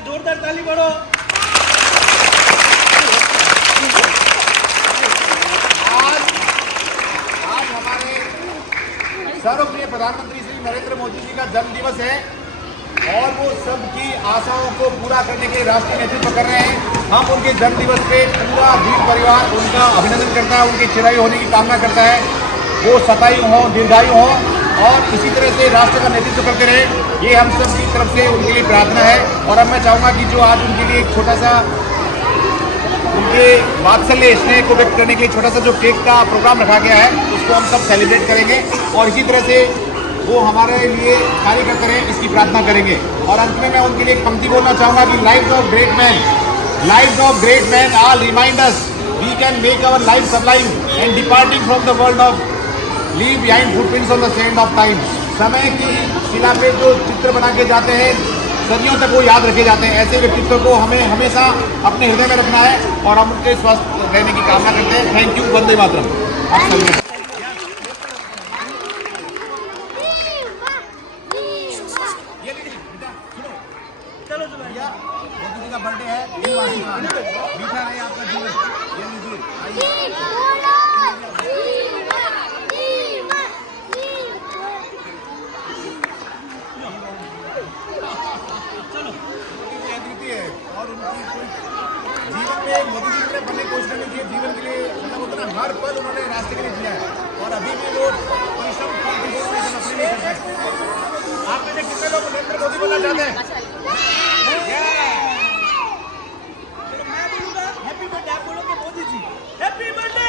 जोरदार ताली पड़ो। आज हमारे सर्वप्रिय प्रधानमंत्री श्री नरेंद्र मोदी जी का जन्म दिवस है और वो सबकी आशाओं को पूरा करने के राष्ट्रीय नेतृत्व कर रहे हैं। हम उनके जन्म दिवस पे पूरा भीड़ परिवार उनका अभिनंदन करता है, उनके चिरायु होने की कामना करता है, वो शतायु हों, दीर्घायु हों और इसी तरह से राष्ट्र का नेतृत्व करते रहे। ये हम सब की तरफ से उनके लिए प्रार्थना है। और अब मैं चाहूँगा कि जो आज उनके लिए एक छोटा सा उनके वात्सल्य स्नेह को व्यक्त करने के लिए छोटा सा जो केक का प्रोग्राम रखा गया है उसको हम सब सेलिब्रेट करेंगे और इसी तरह से वो हमारे लिए कार्य करते रहे, इसकी प्रार्थना करेंगे। और अंत में मैं उनके लिए एक पंक्ति बोलना चाहूँगा कि lives of great man are remind us we can make our life sublime and departing from the world of leave behind footprints on the sand of time. समय की शिला पे जो चित्र बना के जाते हैं सदियों तक वो याद रखे जाते हैं। ऐसे व्यक्तित्व को हमें हमेशा अपने हृदय में रखना है और हम उनके स्वस्थ रहने की कामना करते हैं। Thank you, Vande Mataram. आप सभी चलो भैया, मोदी जी का बर्थडे है, मीठा रहे आपका जीवन। ये लीजिए, आइए। और उनकी कोई जीवन में मोदी जी के लिए बनने की कोशिश नहीं की, जीवन के लिए मतलब होता है हर पल उन्होंने रास्ते के लिए जिया है और अभी भी वो परिश्रम अपने नहीं करते। आप में से कितने लोग नरेंद्र मोदी बनना चाहते हैं? चलो मैं बोलूंगा हैप्पी बर्थडे, आप बोलोगे Modi ji happy birthday,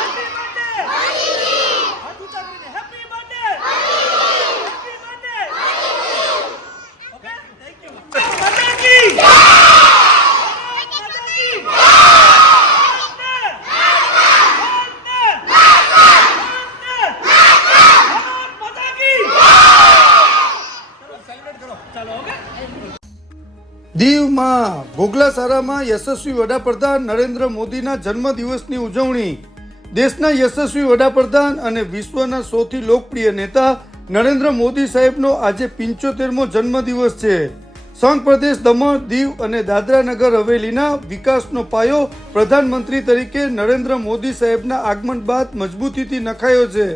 happy birthday, हाथ ऊंचा करिए, happy birthday, happy birthday. Okay, thank you. माता की દીવમાં ભોગલાસારામાં યશસ્વી વડાપ્રધાન નરેન્દ્ર મોદીના જન્મદિવસની ઉજવણી। દેશના યશસ્વી વડાપ્રધાન અને વિશ્વના સૌથી લોકપ્રિય નેતા નરેન્દ્ર મોદી સાહેબનો આજે 75મો જન્મદિવસ છે। સંઘ પ્રદેશ દમણ, દીવ અને દાદરા નગર હવેલીના વિકાસનો પાયો પ્રધાનમંત્રી તરીકે નરેન્દ્ર મોદી સાહેબના આગમન બાદ મજબૂતીથી નખાયો છે।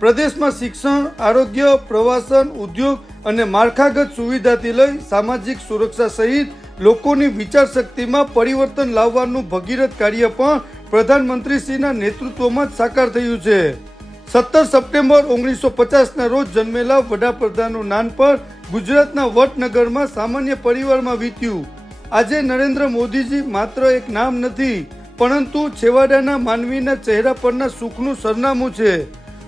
પ્રદેશમાં શિક્ષણ, આરોગ્ય, પ્રવાસન, ઉદ્યોગ અને માળખાગત સુવિધાથી લઈ સામાજિક સુરક્ષા સહિત લોકોની વિચારશક્તિમાં પરિવર્તન લાવવાનું ભગીરથ કાર્ય પણ પ્રધાનમંત્રીશ્રીના નેતૃત્વમાં જ સાકાર થયું છે। 17 સપ્ટેમ્બર 1950ના રોજ જન્મેલા વડાપ્રધાનનું નાનપણ ગુજરાતના વડનગરમાં સામાન્ય પરિવારમાં વીત્યું। આજે નરેન્દ્ર મોદીજી માત્ર એક નામ નથી, પરંતુ છેવાડાના માનવીના ચહેરા પરના સુખનું સરનામું છે।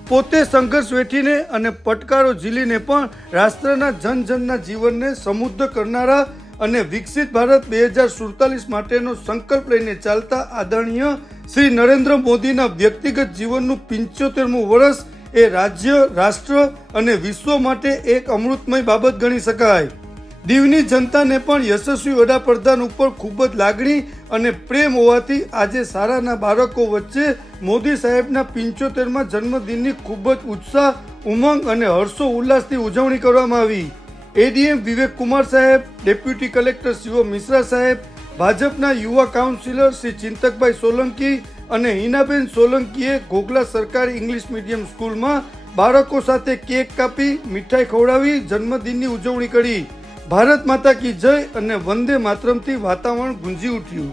પોતે સંઘર્ષ વેઠીને અને પડકારો ઝીલીને પણ રાષ્ટ્રના જનજનના જીવનને સમૃદ્ધ કરનારા અને વિકસિત ભારત 2047 માટેનો સંકલ્પ લઈને ચાલતા આદરણીય શ્રી નરેન્દ્ર મોદીના વ્યક્તિગત જીવનનું 75મું વર્ષ એ રાજ્ય, રાષ્ટ્ર અને વિશ્વ માટે એક અમૃતમય બાબત ગણી શકાય। દીવની જનતાને પણ યશસ્વી વડાપ્રધાન ઉપર ખૂબ જ લાગણી અને પ્રેમ હોવાથી આજે શાળાના બાળકો વચ્ચે મોદી સાહેબના 75મા જન્મદિનની ખૂબ જ ઉત્સાહ, ઉમંગ અને હર્ષો ઉલ્લાસથી ઉજવણી કરવામાં આવી। એડીએમ વિવેક કુમાર સાહેબ, ડેપ્યુટી કલેક્ટર શિવ મિશ્રા સાહેબ, ભાજપના યુવા કાઉન્સિલર શ્રી ચિંતકભાઈ સોલંકી અને હિનાબેન સોલંકીએ ઘોઘલા સરકારી ઇંગ્લિશ મીડિયમ સ્કૂલમાં બાળકો સાથે કેક કાપી, મીઠાઈ ખવડાવી જન્મદિનની ઉજવણી કરી। ભારત માતા કી જય અને વંદે માતરમથી વાતાવરણ ગુંજી ઉઠ્યું।